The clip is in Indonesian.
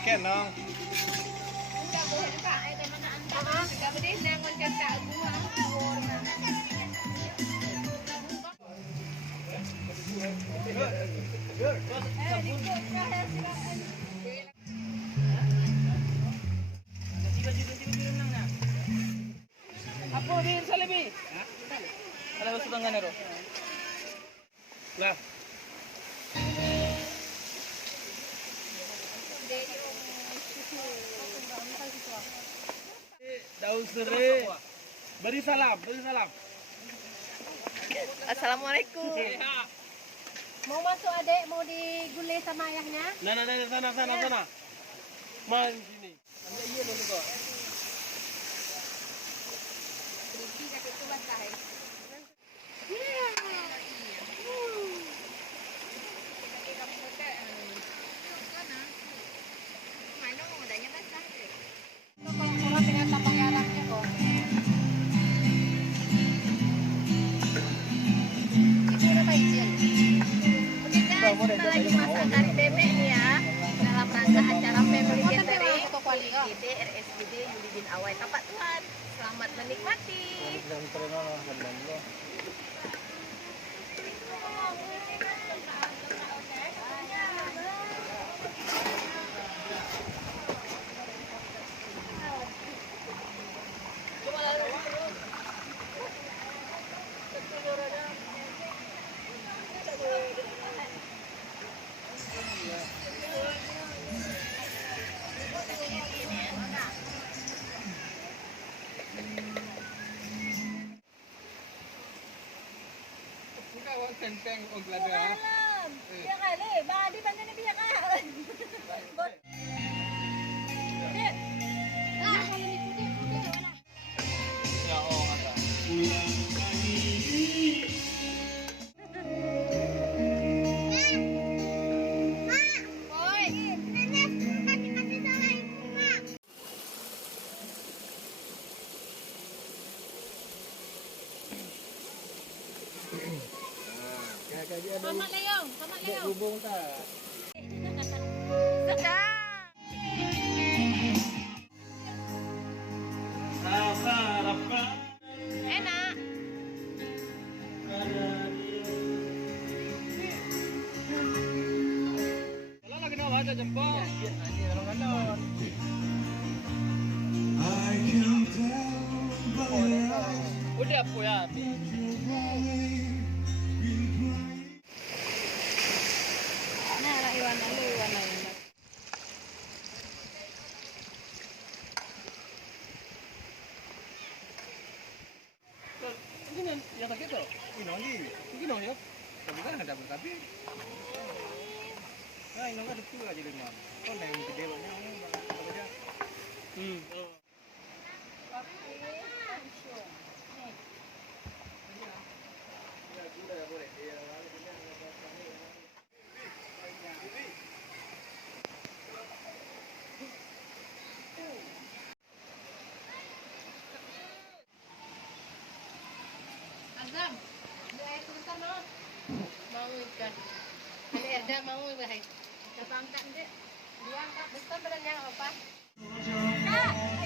weekend dong. Enggak boleh Pak, ada mana anda? Enggak boleh nangon kata gua. Apa din sa labi? Ano gusto kang ganero? Lah. Daun serai. Beri salam, beri salam. Assalamualaikum. Mau masuk adik, mau digulai sama ayahnya? Nah, sana. Man sini. Ambil iya dulu kok. Berisi kakek tu basah. Kalau kurang dengan tambah garamnya kok. Itu udah baik sih. Oke guys, kita lagi masak kari bebek nih ya. Dalam rangka acara family gathering di RSUD Yulidin Awai Tapak Tuan. Selamat menikmati. Bukan awak tenteng orang Kelada. Biar kali, badi banyak ni biar kali. Dek. Ah, kalau ni putih mana? Ya oh ada. Oi. Selamat Leong, selamat Leong. Hubung tak? Sedap. Enak. Kalau lagi nak baca jempol. Ya, ini orang kanon. Udah apa ya? Nah, lah Iwan ini. Ini yang tak kita. Ini ya. Tapi kan ada tapi. Nah, ini kan betul aja dengan. Kau naik gede banyak orang. Azam, ada air sebentar no. Mau ikan. Ada mau bahai. Kita angkat dek. Dia angkat besar badannya apa? Kak.